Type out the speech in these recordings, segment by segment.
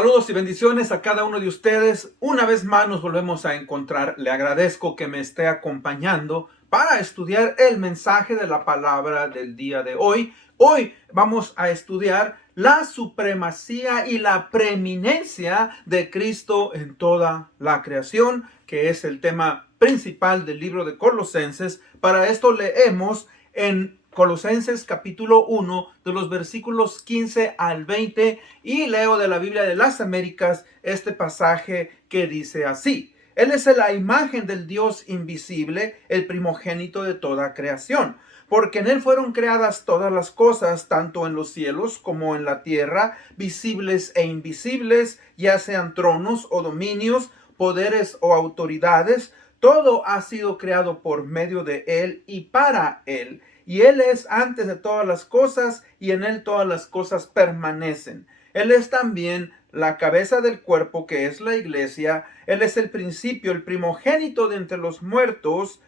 Saludos y bendiciones a cada uno de ustedes. Una vez más nos volvemos a encontrar. Le agradezco que me esté acompañando para estudiar el mensaje de la palabra del día de hoy. Hoy vamos a estudiar la supremacía y la preeminencia de Cristo en toda la creación, que es el tema principal del libro de Colosenses. Para esto leemos en Colosenses capítulo 1 de los versículos 15 al 20 y leo de la Biblia de las Américas este pasaje que dice así: Él es la imagen del Dios invisible, el primogénito de toda creación, porque en Él fueron creadas todas las cosas, tanto en los cielos como en la tierra, visibles e invisibles, ya sean tronos o dominios, poderes o autoridades. Todo ha sido creado por medio de Él y para Él. Y Él es antes de todas las cosas, y en Él todas las cosas permanecen. Él es también la cabeza del cuerpo, que es la iglesia. Él es el principio, el primogénito de entre los muertos,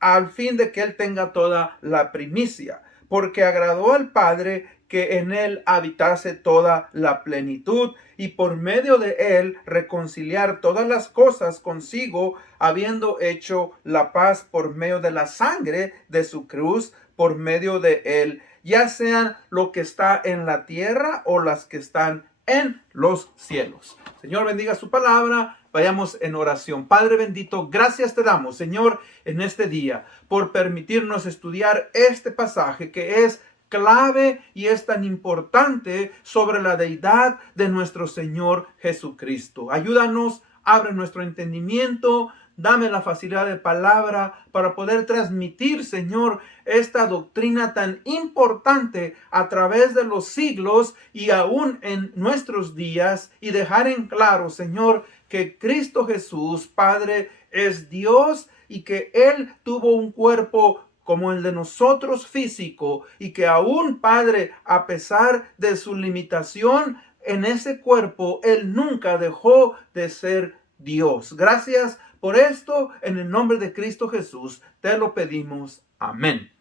al fin de que Él tenga toda la primicia. Porque agradó al Padre que en Él habitase toda la plenitud, y por medio de Él reconciliar todas las cosas consigo, habiendo hecho la paz por medio de la sangre de su cruz, por medio de Él, ya sean lo que está en la tierra o las que están en los cielos. Señor, bendiga su palabra. Vayamos en oración. Padre bendito, gracias te damos, Señor, en este día por permitirnos estudiar este pasaje que es clave y es tan importante sobre la deidad de nuestro Señor Jesucristo. Ayúdanos, abre nuestro entendimiento, dame la facilidad de palabra para poder transmitir, Señor, esta doctrina tan importante a través de los siglos y aún en nuestros días, y dejar en claro, Señor, que Cristo Jesús, Padre, es Dios y que Él tuvo un cuerpo como el de nosotros físico, y que aún, Padre, a pesar de su limitación en ese cuerpo, Él nunca dejó de ser Dios. Gracias por esto, en el nombre de Cristo Jesús, te lo pedimos. Amén.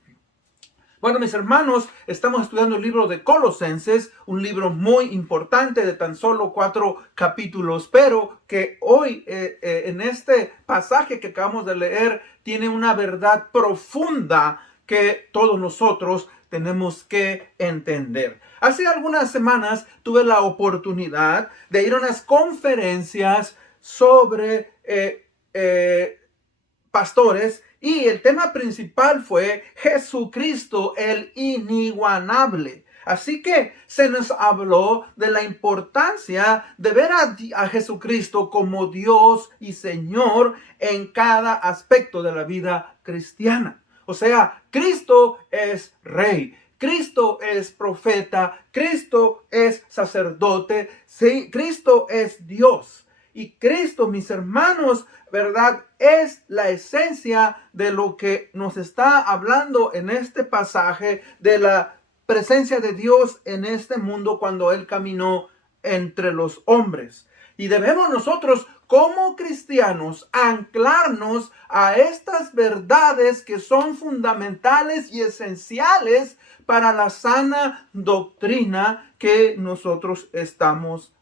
Bueno, mis hermanos, estamos estudiando el libro de Colosenses, un libro muy importante de tan solo 4 capítulos, pero que hoy en este pasaje que acabamos de leer tiene una verdad profunda que todos nosotros tenemos que entender. Hace algunas semanas tuve la oportunidad de ir a unas conferencias sobre pastores, y el tema principal fue Jesucristo, el inigualable. Así que se nos habló de la importancia de ver a Jesucristo como Dios y Señor en cada aspecto de la vida cristiana. O sea, Cristo es Rey, Cristo es profeta, Cristo es sacerdote, sí, Cristo es Dios. Y Cristo, mis hermanos, ¿verdad?, es la esencia de lo que nos está hablando en este pasaje, de la presencia de Dios en este mundo cuando Él caminó entre los hombres. Y debemos nosotros, como cristianos, anclarnos a estas verdades que son fundamentales y esenciales para la sana doctrina que nosotros estamos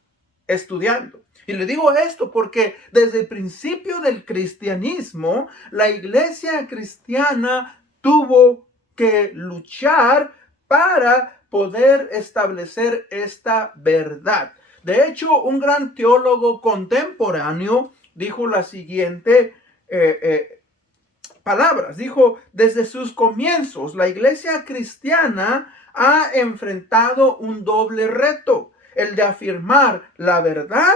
estudiando. Y le digo esto porque desde el principio del cristianismo, la iglesia cristiana tuvo que luchar para poder establecer esta verdad. De hecho, un gran teólogo contemporáneo dijo la siguiente palabras. Dijo: desde sus comienzos, la iglesia cristiana ha enfrentado un doble reto: el de afirmar la verdad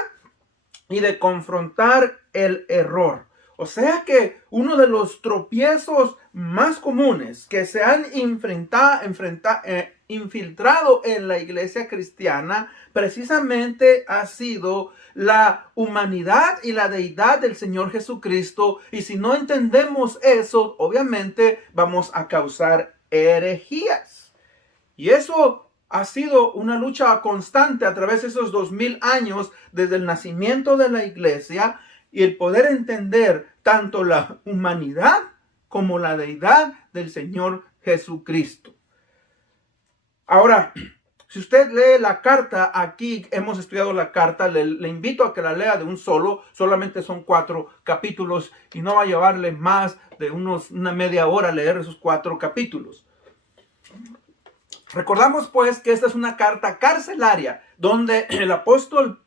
y de confrontar el error. O sea que uno de los tropiezos más comunes que se han infiltrado en la iglesia cristiana precisamente ha sido la humanidad y la deidad del Señor Jesucristo. Y si no entendemos eso, obviamente vamos a causar herejías. Y eso ha sido una lucha constante a través de esos 2000 años desde el nacimiento de la iglesia, y el poder entender tanto la humanidad como la deidad del Señor Jesucristo. Ahora, Si usted lee la carta, aquí hemos estudiado la carta, le invito a que la lea de un solo, solamente son 4 capítulos y no va a llevarle más de una media hora leer esos 4 capítulos. Recordamos pues que esta es una carta carcelaria donde el apóstol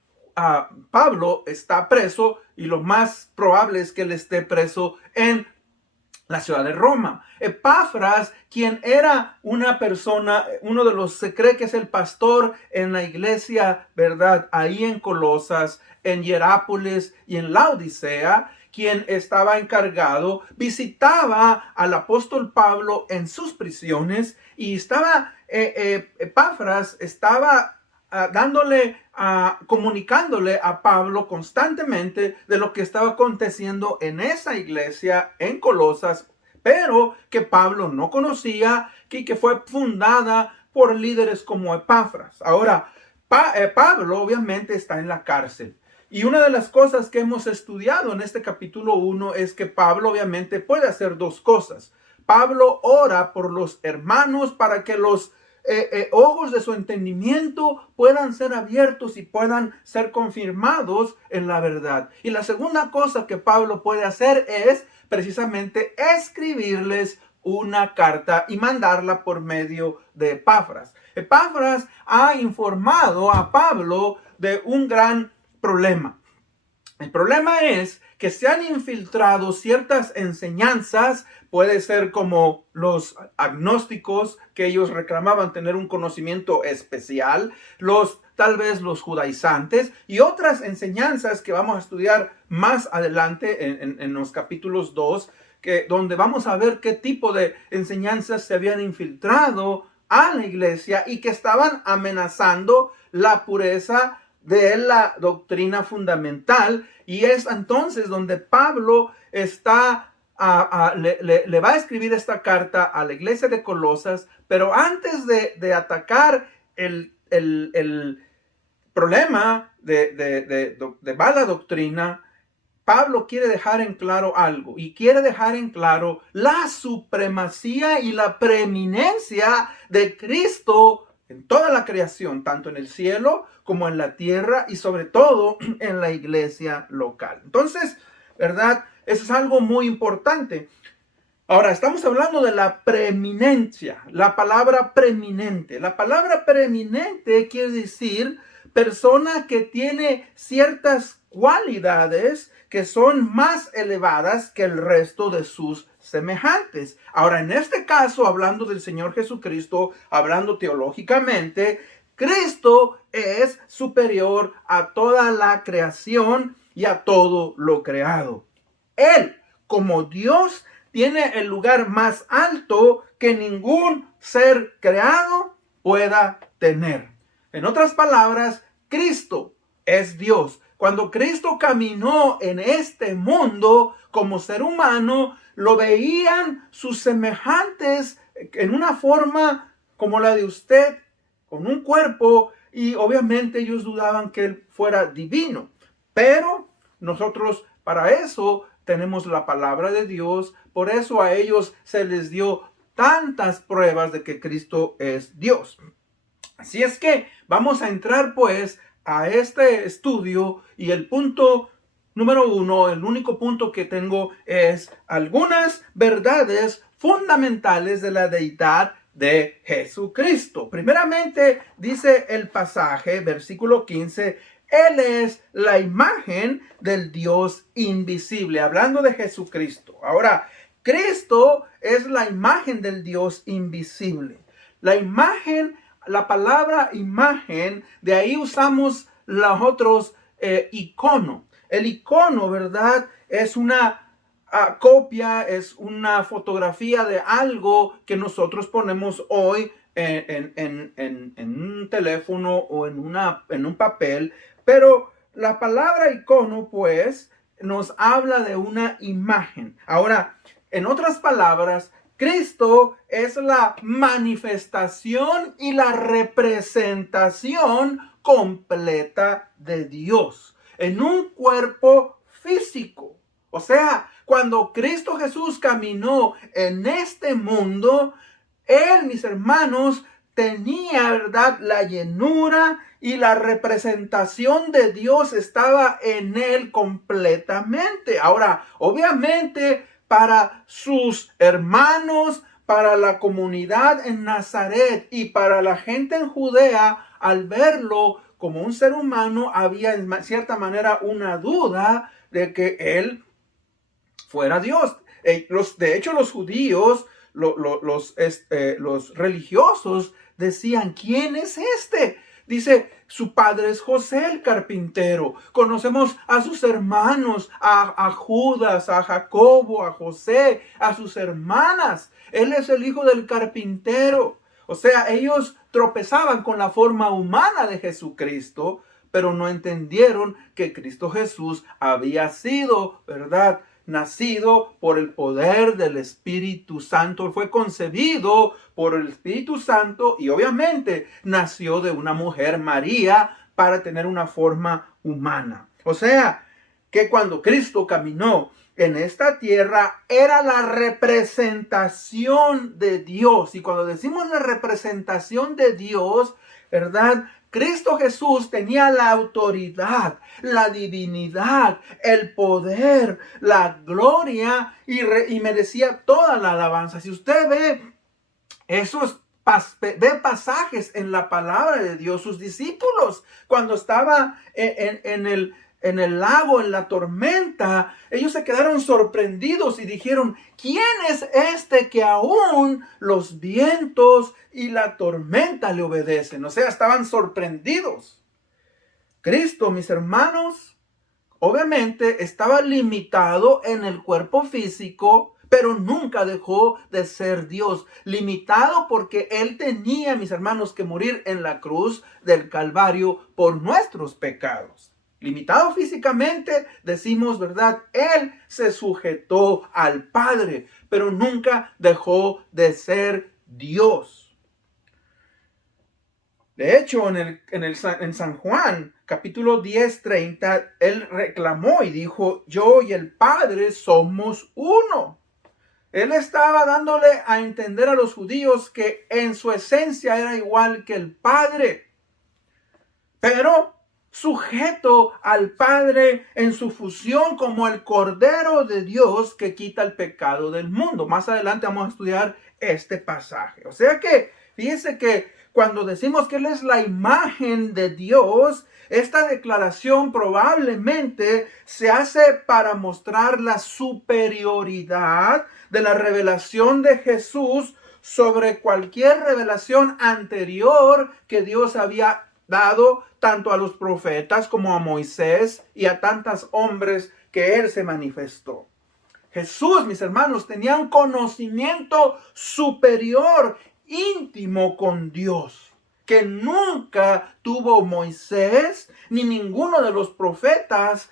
Pablo está preso y lo más probable es que él esté preso en la ciudad de Roma. Epafras, quien era una persona, uno de los, se cree que es el pastor en la iglesia, ¿verdad? Ahí en Colosas, en Hierápolis y en Laodicea, quien estaba encargado, visitaba al apóstol Pablo en sus prisiones y Epafras estaba comunicándole a Pablo constantemente de lo que estaba aconteciendo en esa iglesia en Colosas, pero que Pablo no conocía y que fue fundada por líderes como Epafras. Ahora, Pablo obviamente está en la cárcel. Y una de las cosas que hemos estudiado en este capítulo 1 es que Pablo obviamente puede hacer 2 cosas. Pablo ora por los hermanos para que los ojos de su entendimiento puedan ser abiertos y puedan ser confirmados en la verdad. Y la segunda cosa que Pablo puede hacer es precisamente escribirles una carta y mandarla por medio de Epafras. Epafras ha informado a Pablo de un gran problema. El problema es que se han infiltrado ciertas enseñanzas, puede ser como los agnósticos, que ellos reclamaban tener un conocimiento especial, tal vez los judaizantes y otras enseñanzas que vamos a estudiar más adelante en los capítulos 2, donde vamos a ver qué tipo de enseñanzas se habían infiltrado a la iglesia y que estaban amenazando la pureza de la doctrina fundamental. Y es entonces donde Pablo le va a escribir esta carta a la iglesia de Colosas, pero antes de atacar el problema de mala doctrina, Pablo quiere dejar en claro algo, y quiere dejar en claro la supremacía y la preeminencia de Cristo en toda la creación, tanto en el cielo como en la tierra y sobre todo en la iglesia local. Entonces, ¿verdad? Eso es algo muy importante. Ahora, estamos hablando de la preeminencia, la palabra preeminente. La palabra preeminente quiere decir persona que tiene ciertas cualidades que son más elevadas que el resto de sus semejantes. Ahora, en este caso, hablando del Señor Jesucristo, hablando teológicamente, Cristo es superior a toda la creación y a todo lo creado. Él, como Dios, tiene el lugar más alto que ningún ser creado pueda tener. En otras palabras, Cristo es Dios. Cuando Cristo caminó en este mundo como ser humano, lo veían sus semejantes en una forma como la de usted, con un cuerpo, y obviamente ellos dudaban que él fuera divino. Pero nosotros para eso tenemos la palabra de Dios, por eso a ellos se les dio tantas pruebas de que Cristo es Dios. Así es que vamos a entrar pues a este estudio, y el punto número 1, el único punto que tengo es algunas verdades fundamentales de la deidad de Jesucristo. Primeramente dice el pasaje, versículo 15, Él es la imagen del Dios invisible, hablando de Jesucristo. Ahora, Cristo es la imagen del Dios invisible. La imagen, la palabra imagen, de ahí usamos los otros icono. El icono, ¿verdad? Es una copia, es una fotografía de algo que nosotros ponemos hoy en un teléfono o en un papel. Pero la palabra icono, pues, nos habla de una imagen. Ahora, en otras palabras, Cristo es la manifestación y la representación completa de Dios en un cuerpo físico. O sea, cuando Cristo Jesús caminó en este mundo, Él, mis hermanos, tenía, ¿verdad?, la llenura y la representación de Dios estaba en él completamente. Ahora, obviamente, para sus hermanos, para la comunidad en Nazaret y para la gente en Judea, al verlo como un ser humano, había en cierta manera una duda de que él fuera Dios. De hecho, los judíos, los religiosos decían, ¿quién es este? Dice, su padre es José el carpintero. Conocemos a sus hermanos, a Judas, a Jacobo, a José, a sus hermanas. Él es el hijo del carpintero. O sea, ellos tropezaban con la forma humana de Jesucristo, pero no entendieron que Cristo Jesús había sido, ¿verdad?, nacido por el poder del Espíritu Santo. Fue concebido por el Espíritu Santo y obviamente nació de una mujer, María, para tener una forma humana. O sea, que cuando Cristo caminó en esta tierra era la representación de Dios. Y cuando decimos la representación de Dios, ¿verdad?, Cristo Jesús tenía la autoridad, la divinidad, el poder, la gloria y merecía toda la alabanza. Si usted ve ve pasajes en la palabra de Dios, sus discípulos, cuando estaba en el lago, en la tormenta, ellos se quedaron sorprendidos y dijeron, ¿quién es este que aún los vientos y la tormenta le obedecen? O sea, estaban sorprendidos. Cristo, mis hermanos, obviamente estaba limitado en el cuerpo físico, pero nunca dejó de ser Dios. Limitado porque Él tenía, mis hermanos, que morir en la cruz del Calvario por nuestros pecados. Limitado físicamente, decimos, ¿verdad? Él se sujetó al Padre, pero nunca dejó de ser Dios. De hecho, en San Juan, capítulo 10:30, Él reclamó y dijo, yo y el Padre somos uno. Él estaba dándole a entender a los judíos que en su esencia era igual que el Padre, pero sujeto al Padre en su fusión como el Cordero de Dios que quita el pecado del mundo. Más adelante vamos a estudiar este pasaje. O sea que, fíjense que cuando decimos que Él es la imagen de Dios, esta declaración probablemente se hace para mostrar la superioridad de la revelación de Jesús sobre cualquier revelación anterior que Dios había dado tanto a los profetas como a Moisés y a tantos hombres que Él se manifestó. Jesús, mis hermanos, tenía un conocimiento superior, íntimo con Dios, que nunca tuvo Moisés ni ninguno de los profetas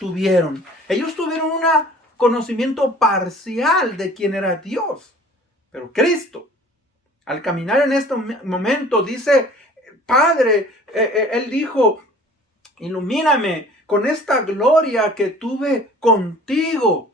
tuvieron. Ellos tuvieron un conocimiento parcial de quién era Dios. Pero Cristo, al caminar en este momento, dice, Padre, Él dijo, ilumíname con esta gloria que tuve contigo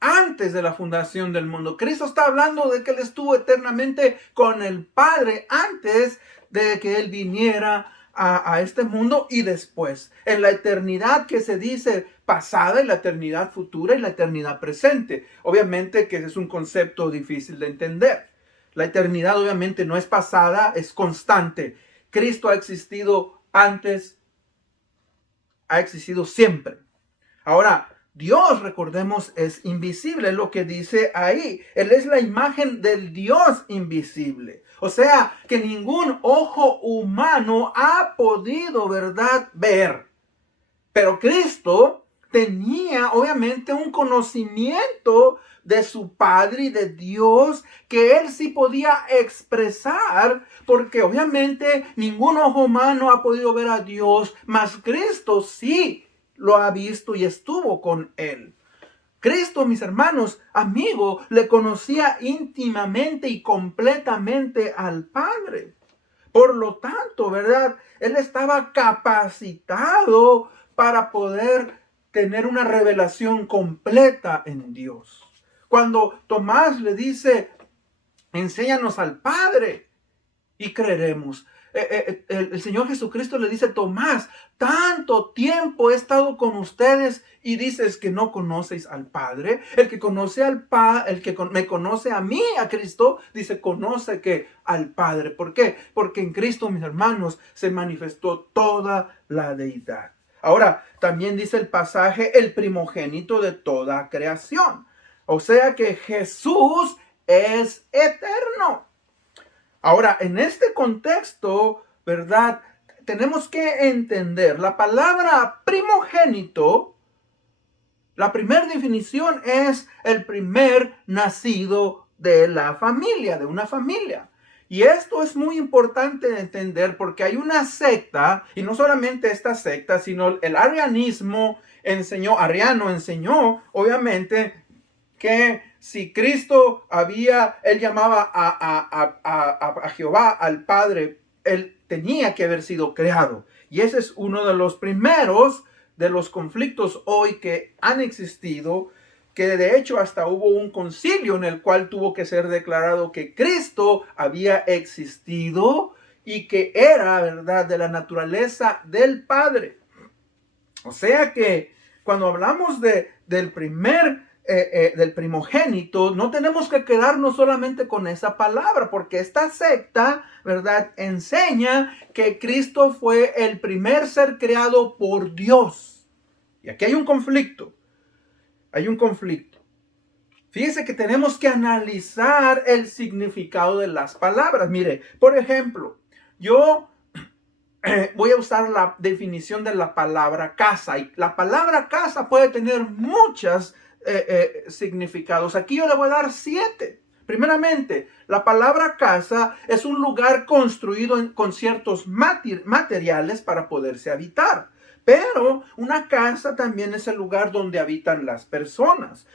antes de la fundación del mundo. Cristo está hablando de que Él estuvo eternamente con el Padre antes de que Él viniera a este mundo y después. En la eternidad que se dice pasada, en la eternidad futura y la eternidad presente. Obviamente que es un concepto difícil de entender. La eternidad obviamente no es pasada, es constante. Cristo ha existido antes, ha existido siempre. Ahora, Dios, recordemos, es invisible, lo que dice ahí. Él es la imagen del Dios invisible. O sea, que ningún ojo humano ha podido, ¿verdad?, ver. Pero Cristo tenía, obviamente, un conocimiento de su Padre y de Dios que Él sí podía expresar, porque obviamente ningún ojo humano ha podido ver a Dios, mas Cristo sí lo ha visto y estuvo con Él. Cristo, mis hermanos, amigo, le conocía íntimamente y completamente al Padre. Por lo tanto, ¿verdad? Él estaba capacitado para poder tener una revelación completa en Dios. Cuando Tomás le dice, enséñanos al Padre, y creeremos. El Señor Jesucristo le dice: Tomás, tanto tiempo he estado con ustedes y dices que no conocéis al Padre. El que conoce al Padre, me conoce a mí, a Cristo, dice, conoce que al Padre. ¿Por qué? Porque en Cristo, mis hermanos, se manifestó toda la deidad. Ahora, también dice el pasaje, el primogénito de toda creación. O sea que Jesús es eterno. Ahora, en este contexto, ¿verdad? Tenemos que entender la palabra primogénito. La primera definición es el primer nacido de la familia, de una familia. Y esto es muy importante de entender porque hay una secta, y no solamente esta secta, sino el arianismo Ariano enseñó, obviamente, que si Cristo él llamaba a Jehová, al Padre, él tenía que haber sido creado. Y ese es uno de los primeros de los conflictos hoy que han existido, que de hecho hasta hubo un concilio en el cual tuvo que ser declarado que Cristo había existido y que era, ¿verdad?, de la naturaleza del Padre. O sea que cuando hablamos del primogénito, no tenemos que quedarnos solamente con esa palabra, porque esta secta, ¿verdad?, enseña que Cristo fue el primer ser creado por Dios. Y aquí hay un conflicto. Hay un conflicto. Fíjese que tenemos que analizar el significado de las palabras. Mire, por ejemplo, yo voy a usar la definición de la palabra casa. Y la palabra casa puede tener muchos significados. Aquí yo le voy a dar 7. Primeramente, la palabra casa es un lugar construido con ciertos materiales para poderse habitar. Pero una casa también es el lugar donde habitan las personas.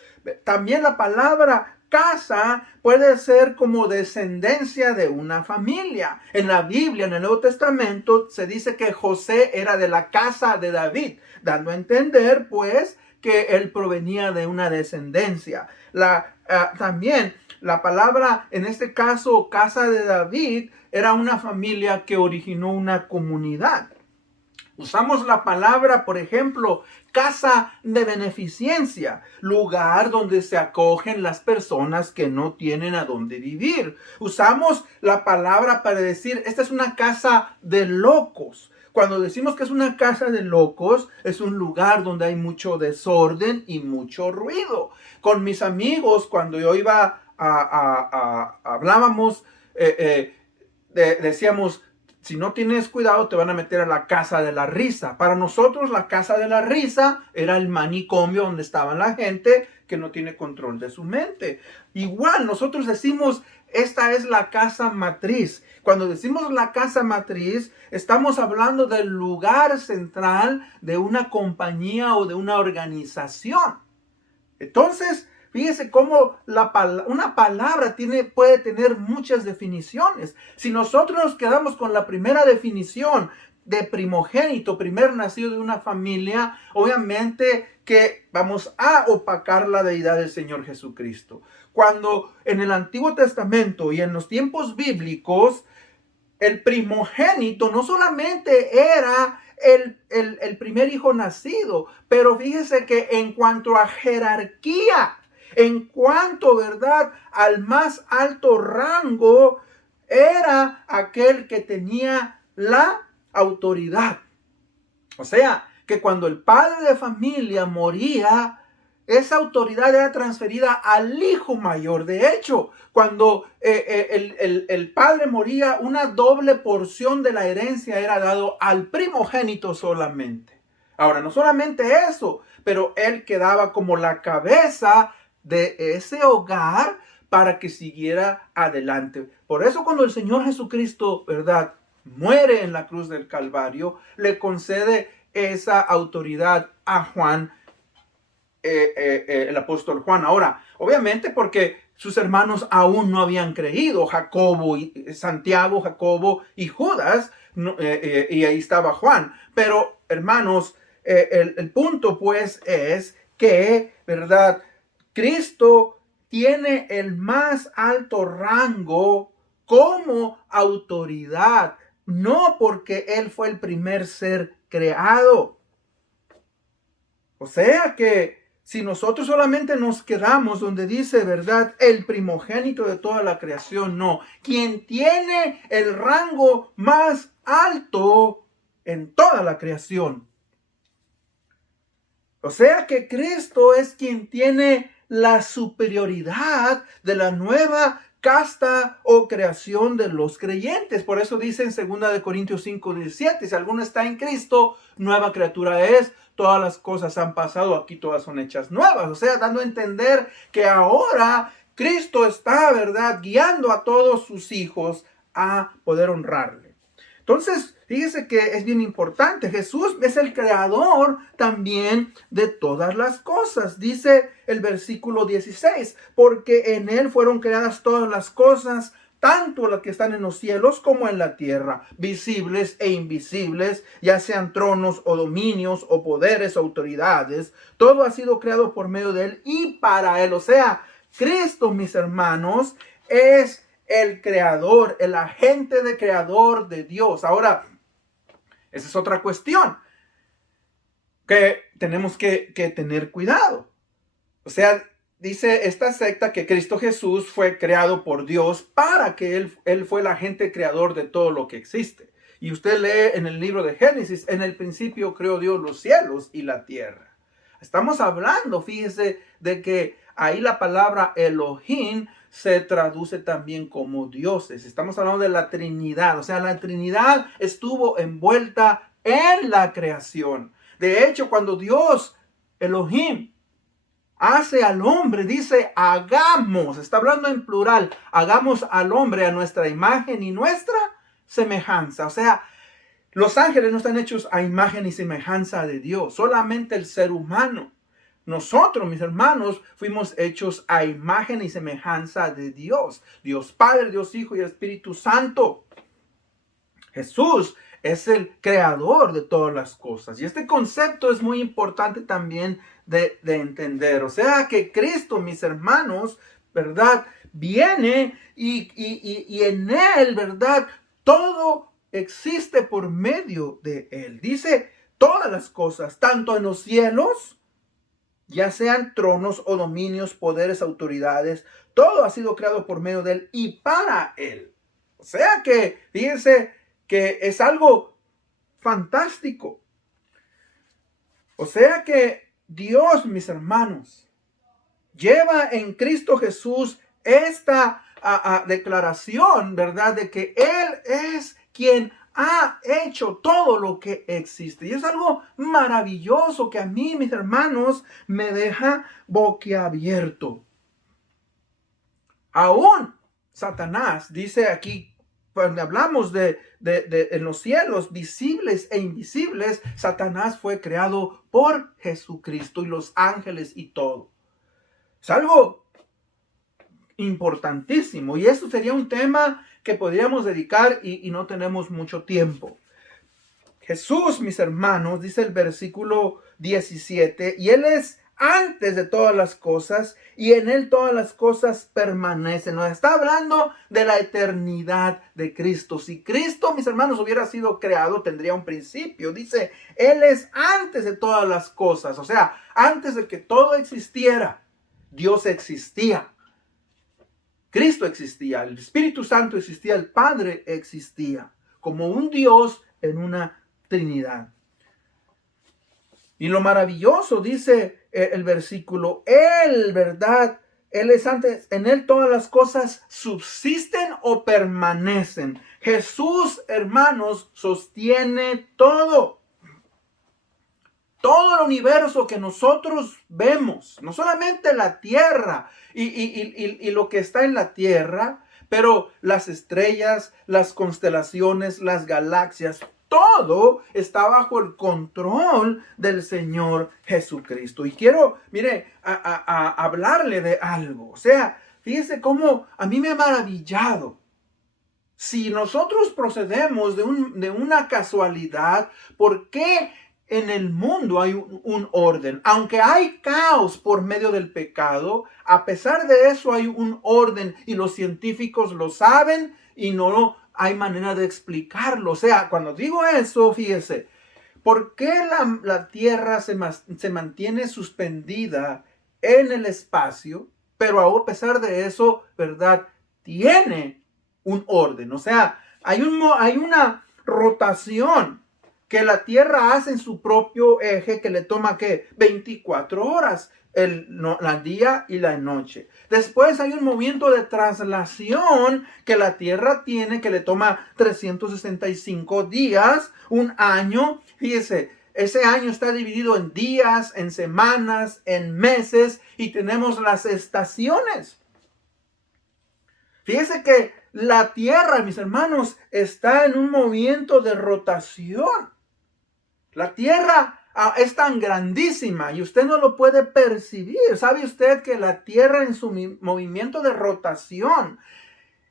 También la palabra casa puede ser como descendencia de una familia. En la Biblia, en el Nuevo Testamento, se dice que José era de la casa de David, dando a entender, pues, que él provenía de una descendencia. También la palabra, en este caso, casa de David, era una familia que originó una comunidad. Usamos la palabra, por ejemplo, casa de beneficencia, lugar donde se acogen las personas que no tienen a dónde vivir. Usamos la palabra para decir, esta es una casa de locos. Cuando decimos que es una casa de locos, es un lugar donde hay mucho desorden y mucho ruido. Con mis amigos, cuando yo iba hablábamos, decíamos, si no tienes cuidado, te van a meter a la casa de la risa. Para nosotros, la casa de la risa era el manicomio donde estaba la gente que no tiene control de su mente. Igual, nosotros decimos, esta es la casa matriz. Cuando decimos la casa matriz, estamos hablando del lugar central de una compañía o de una organización. Entonces, fíjese cómo una palabra puede tener muchas definiciones. Si nosotros nos quedamos con la primera definición de primogénito, primer nacido de una familia, obviamente que vamos a opacar la deidad del Señor Jesucristo. Cuando en el Antiguo Testamento y en los tiempos bíblicos, el primogénito no solamente era el primer hijo nacido, pero fíjese que en cuanto a jerarquía, en cuanto, ¿verdad?, al más alto rango, era aquel que tenía la autoridad. O sea, que cuando el padre de familia moría, esa autoridad era transferida al hijo mayor. De hecho, cuando el padre moría, una doble porción de la herencia era dado al primogénito solamente. Ahora, no solamente eso, pero él quedaba como la cabeza de ese hogar para que siguiera adelante. Por eso cuando el Señor Jesucristo, ¿verdad?, muere en la cruz del Calvario, le concede esa autoridad a Juan, el apóstol Juan. Ahora, obviamente porque sus hermanos aún no habían creído, Santiago, Jacobo y Judas, y ahí estaba Juan. Pero, hermanos, el punto pues es que, ¿verdad?, Cristo tiene el más alto rango como autoridad, no porque Él fue el primer ser creado. O sea que si nosotros solamente nos quedamos donde dice, ¿verdad?, el primogénito de toda la creación, no. Quien tiene el rango más alto en toda la creación. O sea que Cristo es quien tiene la superioridad de la nueva casta o creación de los creyentes. Por eso dice en 2 Corintios 5:17, si alguno está en Cristo, nueva criatura es. Todas las cosas han pasado, aquí todas son hechas nuevas. O sea, dando a entender que ahora Cristo está, ¿verdad?, guiando a todos sus hijos a poder honrarle. Entonces, fíjese que es bien importante. Jesús es el creador también de todas las cosas. Dice el versículo 16, porque en Él fueron creadas todas las cosas, tanto las que están en los cielos como en la tierra, visibles e invisibles, ya sean tronos o dominios o poderes o autoridades. Todo ha sido creado por medio de Él y para Él. O sea, Cristo, mis hermanos, es el creador, el agente de creador de Dios. Ahora, esa es otra cuestión que tenemos que tener cuidado. O sea, dice esta secta que Cristo Jesús fue creado por Dios para que Él fue el agente creador de todo lo que existe. Y usted lee en el libro de Génesis, en el principio creó Dios los cielos y la tierra. Estamos hablando, fíjese, de que ahí la palabra Elohim se traduce también como dioses. Estamos hablando de la Trinidad. O sea, la Trinidad estuvo envuelta en la creación. De hecho, cuando Dios, Elohim, hace al hombre, dice hagamos, está hablando en plural, hagamos al hombre a nuestra imagen y nuestra semejanza. O sea, los ángeles no están hechos a imagen y semejanza de Dios, solamente el ser humano. Nosotros, mis hermanos, fuimos hechos a imagen y semejanza de Dios. Dios Padre, Dios Hijo y Espíritu Santo. Jesús es el creador de todas las cosas. Y este concepto es muy importante también de entender. O sea que Cristo, mis hermanos, ¿verdad?, viene y en Él, ¿verdad?, todo existe por medio de Él. Dice todas las cosas, tanto en los cielos, ya sean tronos o dominios, poderes, autoridades, todo ha sido creado por medio de Él y para Él. O sea que, fíjense que es algo fantástico. O sea que Dios, mis hermanos, lleva en Cristo Jesús esta declaración, ¿verdad?, de que Él es quien ha hecho todo lo que existe. Y es algo maravilloso que a mí, mis hermanos, me deja boquiabierto. Aún Satanás, dice aquí, cuando hablamos de en los cielos visibles e invisibles, Satanás fue creado por Jesucristo y los ángeles y todo. Es algo importantísimo y eso sería un tema que podríamos dedicar y no tenemos mucho tiempo. Jesús, mis hermanos, dice el versículo 17, y Él es antes de todas las cosas y en Él todas las cosas permanecen. Nos está hablando de la eternidad de Cristo. Si Cristo, mis hermanos, hubiera sido creado, tendría un principio. Dice, Él es antes de todas las cosas. O sea, antes de que todo existiera, Dios existía. Cristo existía, el Espíritu Santo existía, el Padre existía, como un Dios en una Trinidad. Y lo maravilloso, dice el versículo, Él, ¿verdad?, Él es antes, en Él todas las cosas subsisten o permanecen. Jesús, hermanos, sostiene todo. Todo el universo que nosotros vemos, no solamente la tierra y lo que está en la tierra, pero las estrellas, las constelaciones, las galaxias, todo está bajo el control del Señor Jesucristo. Y quiero, mire, hablarle de algo. O sea, fíjese cómo a mí me ha maravillado. Si nosotros procedemos de una casualidad, ¿por qué en el mundo hay un orden. Aunque hay caos por medio del pecado, a pesar de eso hay un orden y los científicos lo saben y no hay manera de explicarlo. O sea, cuando digo eso, fíjese, ¿por qué la Tierra se mantiene suspendida en el espacio, pero a pesar de eso, ¿verdad? Tiene un orden. O sea, hay una rotación que la Tierra hace en su propio eje que le toma, ¿qué? 24 horas, la día y la noche. Después hay un movimiento de traslación que la Tierra tiene que le toma 365 días, un año. Fíjese, ese año está dividido en días, en semanas, en meses y tenemos las estaciones. Fíjese que la Tierra, mis hermanos, está en un movimiento de rotación. La Tierra es tan grandísima y usted no lo puede percibir. ¿Sabe usted que la Tierra en su movimiento de rotación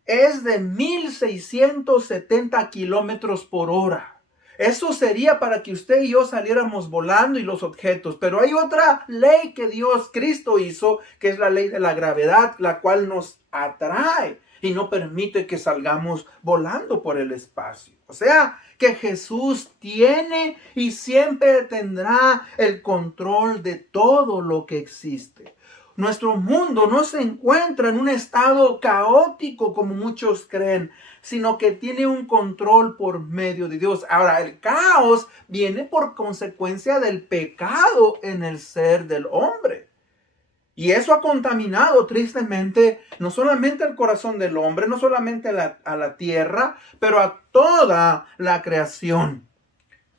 es de 1670 kilómetros por hora? Eso sería para que usted y yo saliéramos volando y los objetos. Pero hay otra ley que Cristo hizo, que es la ley de la gravedad, la cual nos atrae y no permite que salgamos volando por el espacio. O sea, que Jesús tiene y siempre tendrá el control de todo lo que existe. Nuestro mundo no se encuentra en un estado caótico como muchos creen, sino que tiene un control por medio de Dios. Ahora, el caos viene por consecuencia del pecado en el ser del hombre. Y eso ha contaminado tristemente no solamente el corazón del hombre, no solamente a la tierra, pero a toda la creación.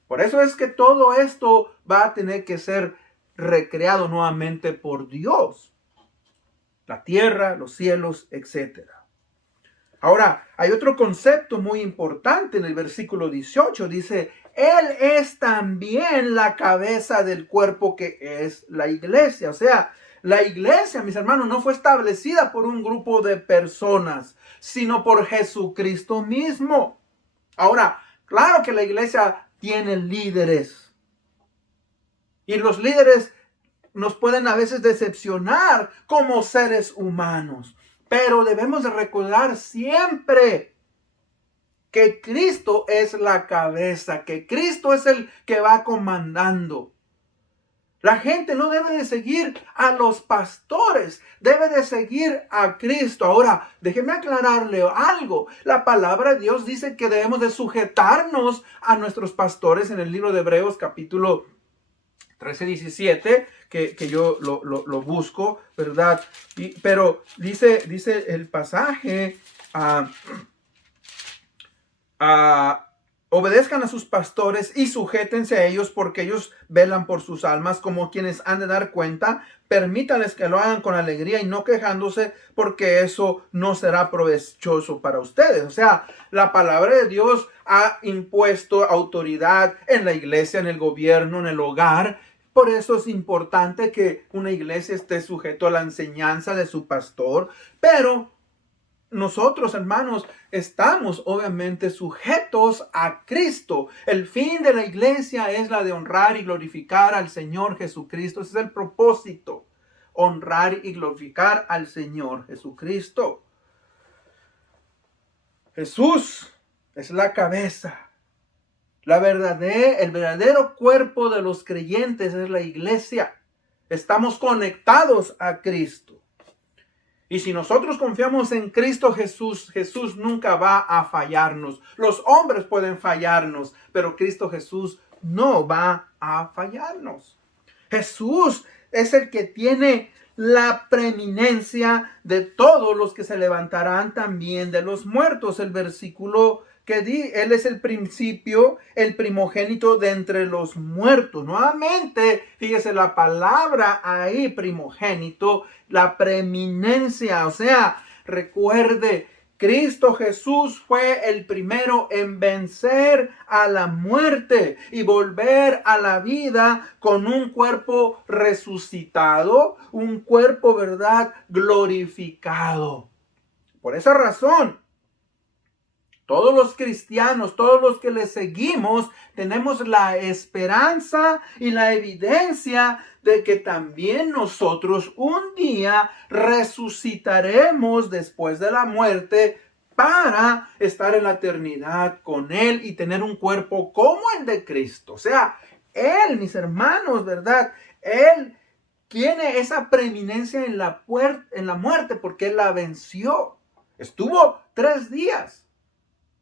Por eso es que todo esto va a tener que ser recreado nuevamente por Dios. La tierra, los cielos, etc. Ahora, hay otro concepto muy importante en el versículo 18. Dice, Él es también la cabeza del cuerpo que es la iglesia. O sea, la iglesia, mis hermanos, no fue establecida por un grupo de personas, sino por Jesucristo mismo. Ahora, claro que la iglesia tiene líderes. Y los líderes nos pueden a veces decepcionar como seres humanos. Pero debemos de recordar siempre que Cristo es la cabeza, que Cristo es el que va comandando. La gente no debe de seguir a los pastores, debe de seguir a Cristo. Ahora, déjeme aclararle algo. La palabra de Dios dice que debemos de sujetarnos a nuestros pastores en el libro de Hebreos capítulo 13-17, que yo lo busco, ¿verdad? Pero dice el pasaje, obedezcan a sus pastores y sujétense a ellos porque ellos velan por sus almas como quienes han de dar cuenta. Permítanles que lo hagan con alegría y no quejándose porque eso no será provechoso para ustedes. O sea, la palabra de Dios ha impuesto autoridad en la iglesia, en el gobierno, en el hogar. Por eso es importante que una iglesia esté sujeto a la enseñanza de su pastor, pero nosotros, hermanos, estamos obviamente sujetos a Cristo. El fin de la iglesia es la de honrar y glorificar al Señor Jesucristo. Ese es el propósito, honrar y glorificar al Señor Jesucristo. Jesús es la cabeza. El verdadero cuerpo de los creyentes es la iglesia. Estamos conectados a Cristo. Y si nosotros confiamos en Cristo Jesús, Jesús nunca va a fallarnos. Los hombres pueden fallarnos, pero Cristo Jesús no va a fallarnos. Jesús es el que tiene la preeminencia de todos los que se levantarán también de los muertos. El versículo Él es el principio, el primogénito de entre los muertos. Nuevamente, fíjese la palabra ahí, primogénito, la preeminencia. O sea, recuerde, Cristo Jesús fue el primero en vencer a la muerte y volver a la vida con un cuerpo resucitado, un cuerpo, ¿verdad?, glorificado. Por esa razón, Todos los cristianos, todos los que le seguimos, tenemos la esperanza y la evidencia de que también nosotros un día resucitaremos después de la muerte para estar en la eternidad con Él y tener un cuerpo como el de Cristo. O sea, Él, mis hermanos, ¿verdad? Él tiene esa preeminencia en la muerte porque Él la venció. Estuvo 3 días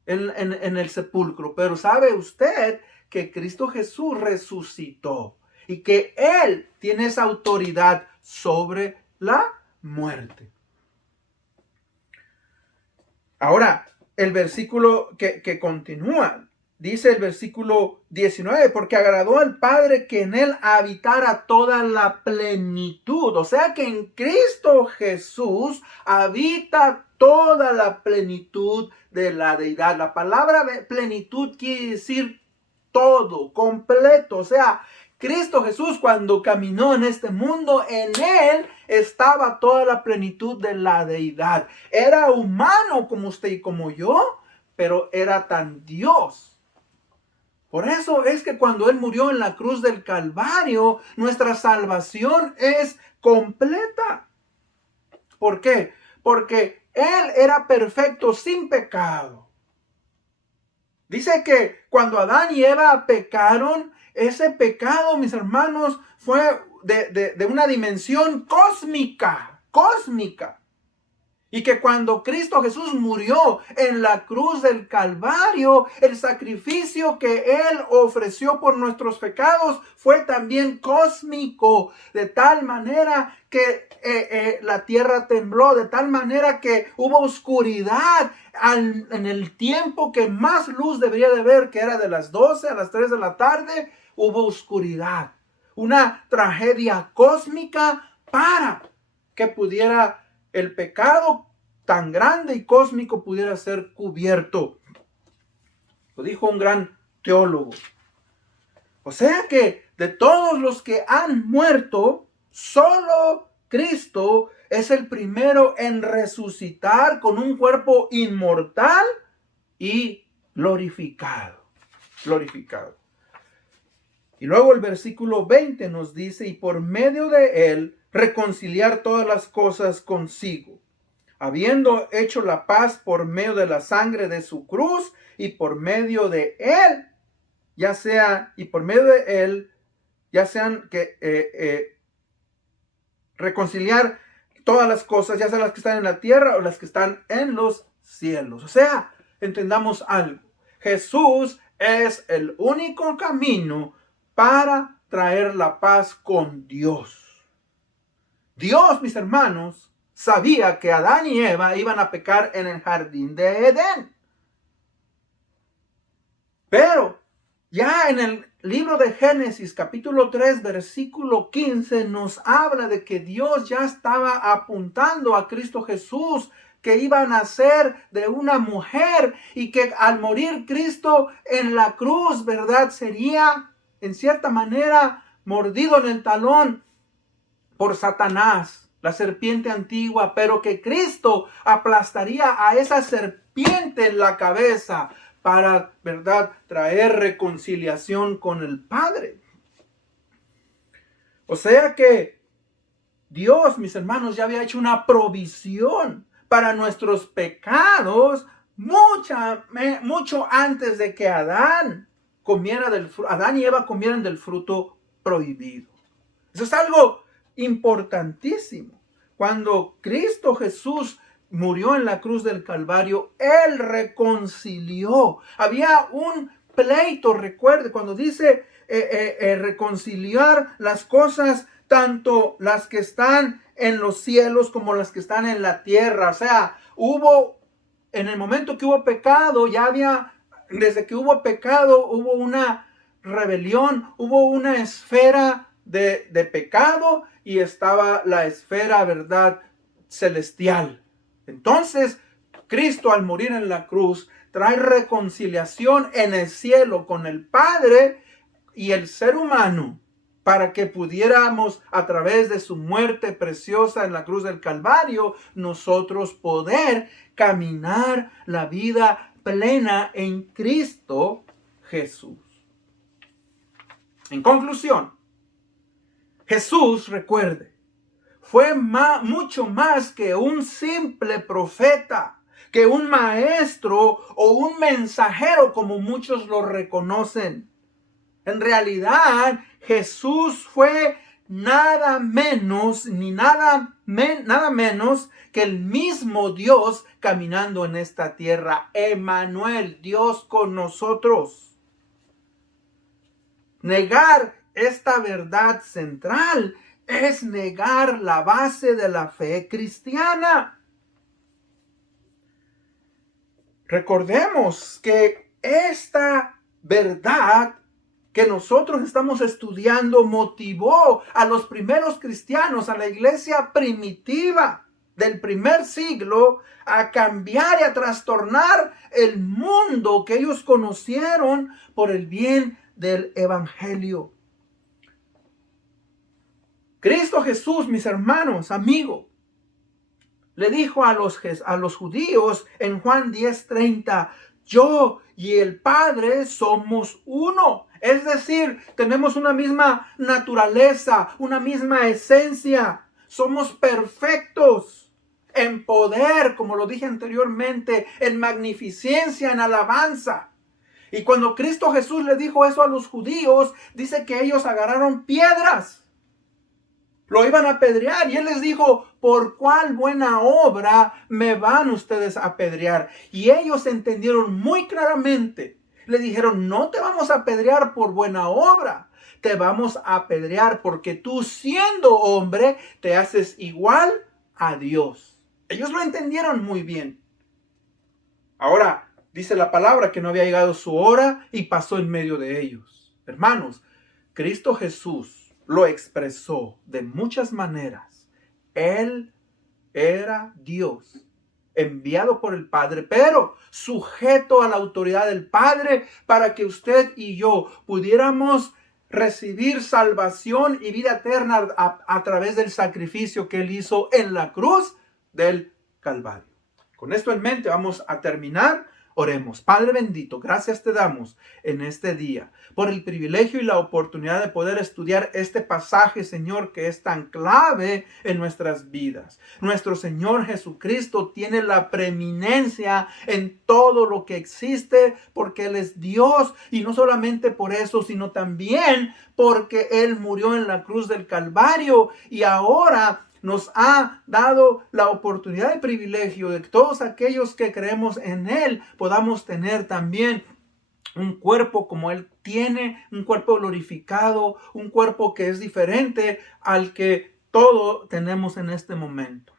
en el sepulcro, pero ¿sabe usted que Cristo Jesús resucitó y que Él tiene esa autoridad sobre la muerte? Ahora, el versículo que continúa, dice el versículo 19, porque agradó al Padre que en Él habitara toda la plenitud. O sea que en Cristo Jesús habita toda la plenitud de la deidad. La palabra plenitud quiere decir todo, completo. O sea, Cristo Jesús cuando caminó en este mundo, en Él estaba toda la plenitud de la deidad. Era humano como usted y como yo, pero era tan Dios. Por eso es que cuando Él murió en la cruz del Calvario, nuestra salvación es completa. ¿Por qué? Porque Él era perfecto sin pecado. Dice que cuando Adán y Eva pecaron, ese pecado, mis hermanos, fue de una dimensión cósmica. Y que cuando Cristo Jesús murió en la cruz del Calvario, el sacrificio que Él ofreció por nuestros pecados fue también cósmico, de tal manera que la tierra tembló, de tal manera que hubo oscuridad en el tiempo que más luz debería de haber, que era de las 12 a las 3 de la tarde, hubo oscuridad. Una tragedia cósmica para que pudiera el pecado tan grande y cósmico pudiera ser cubierto. Lo dijo un gran teólogo. O sea que de todos los que han muerto, solo Cristo es el primero en resucitar con un cuerpo inmortal y glorificado. Y luego el versículo 20 nos dice, y por medio de Él reconciliar todas las cosas consigo, habiendo hecho la paz por medio de la sangre de su cruz, y por medio de Él, ya sean que reconciliar todas las cosas, ya sean las que están en la tierra o las que están en los cielos. O sea, entendamos algo. Jesús es el único camino para traer la paz con Dios. Dios, mis hermanos, sabía que Adán y Eva iban a pecar en el jardín de Edén. Pero ya en el libro de Génesis, capítulo 3, versículo 15, nos habla de que Dios ya estaba apuntando a Cristo Jesús, que iba a nacer de una mujer y que al morir Cristo en la cruz, ¿verdad? Sería en cierta manera mordido en el talón por Satanás, la serpiente antigua, pero que Cristo aplastaría a esa serpiente en la cabeza para, ¿verdad?, traer reconciliación con el Padre. O sea que Dios, mis hermanos, ya había hecho una provisión para nuestros pecados mucho antes de que Adán y Eva comieran del fruto prohibido. Eso es algo importantísimo. Cuando Cristo Jesús murió en la cruz del Calvario, Él reconcilió. Había un pleito, recuerde, cuando dice reconciliar las cosas, tanto las que están en los cielos como las que están en la tierra. O sea, en el momento que hubo pecado, desde que hubo pecado, hubo una rebelión, hubo una esfera de pecado y estaba la esfera, ¿verdad?, celestial. Entonces, Cristo al morir en la cruz trae reconciliación en el cielo con el Padre, y el ser humano para que pudiéramos, a través de su muerte preciosa en la cruz del Calvario, nosotros poder caminar la vida plena en Cristo Jesús. En conclusión, Jesús, recuerde, fue mucho más que un simple profeta, que un maestro o un mensajero como muchos lo reconocen. En realidad, Jesús fue nada menos ni nada menos que el mismo Dios caminando en esta tierra. Emmanuel, Dios con nosotros. Negar esta verdad central es negar la base de la fe cristiana. Recordemos que esta verdad que nosotros estamos estudiando motivó a los primeros cristianos, a la iglesia primitiva del primer siglo, a cambiar y a trastornar el mundo que ellos conocieron por el bien del evangelio. Cristo Jesús, mis hermanos, amigos, le dijo a los judíos en Juan 10:30, yo y el Padre somos uno. Es decir, tenemos una misma naturaleza, una misma esencia. Somos perfectos en poder, como lo dije anteriormente, en magnificencia, en alabanza. Y cuando Cristo Jesús le dijo eso a los judíos, dice que ellos agarraron piedras. Lo iban a apedrear y él les dijo, ¿por cuál buena obra me van ustedes a apedrear? Y ellos entendieron muy claramente. Le dijeron, no te vamos a apedrear por buena obra. Te vamos a apedrear porque tú, siendo hombre, te haces igual a Dios. Ellos lo entendieron muy bien. Ahora, dice la palabra que no había llegado su hora y pasó en medio de ellos. Hermanos, Cristo Jesús lo expresó de muchas maneras. Él era Dios, enviado por el Padre, pero sujeto a la autoridad del Padre para que usted y yo pudiéramos recibir salvación y vida eterna a través del sacrificio que Él hizo en la cruz del Calvario. Con esto en mente vamos a terminar. Oremos. Padre bendito, gracias te damos en este día por el privilegio y la oportunidad de poder estudiar este pasaje, Señor, que es tan clave en nuestras vidas. Nuestro Señor Jesucristo tiene la preeminencia en todo lo que existe porque Él es Dios, y no solamente por eso, sino también porque Él murió en la cruz del Calvario y ahora nos ha dado la oportunidad y privilegio de que todos aquellos que creemos en Él podamos tener también un cuerpo como Él tiene, un cuerpo glorificado, un cuerpo que es diferente al que todos tenemos en este momento.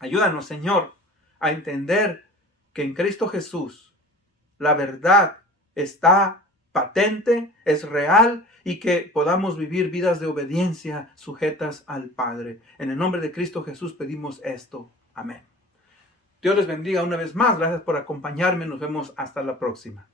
Ayúdanos, Señor, a entender que en Cristo Jesús la verdad está patente, es real, y que podamos vivir vidas de obediencia sujetas al Padre. En el nombre de Cristo Jesús pedimos esto. Amén. Dios les bendiga una vez más. Gracias por acompañarme. Nos vemos hasta la próxima.